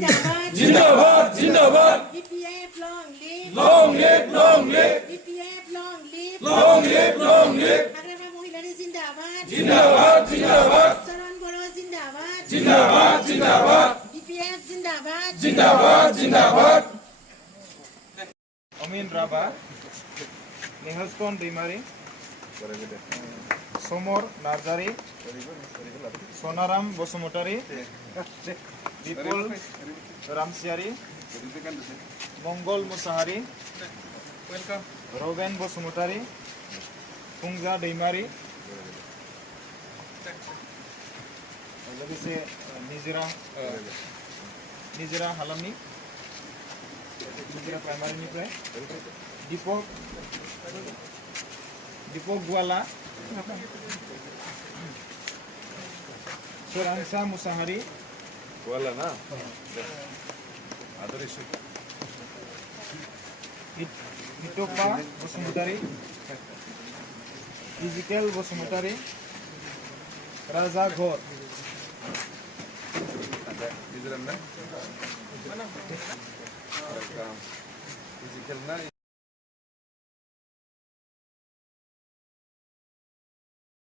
Zindabad. Zindabad, Zindabad. EPF long live. Long live, long live. EPF long live. Long live, long live. Hagrama Mohilari Zindabad. Zindabad, Zindabad. Saran Boro Zindabad. Zindabad, Zindabad. EPF Zindabad. Zindabad, Zindabad. Amin Raba, Nihalston Dimari, Somor Narzari, Sonaram Bosumotari, Bipul Ramsiari, Mongol Musahari, Roben Bosumotari, Pungza Dimari, लोगोसे निजिरा हालामनि निजिरा प्राइमारिनिफ्राय दीपक गुवाला सोरांसा Mushahary Wala na. Address. हिटोपा Basumatary Ezekiel Basumatary राजा घोर Israel na. Physical na.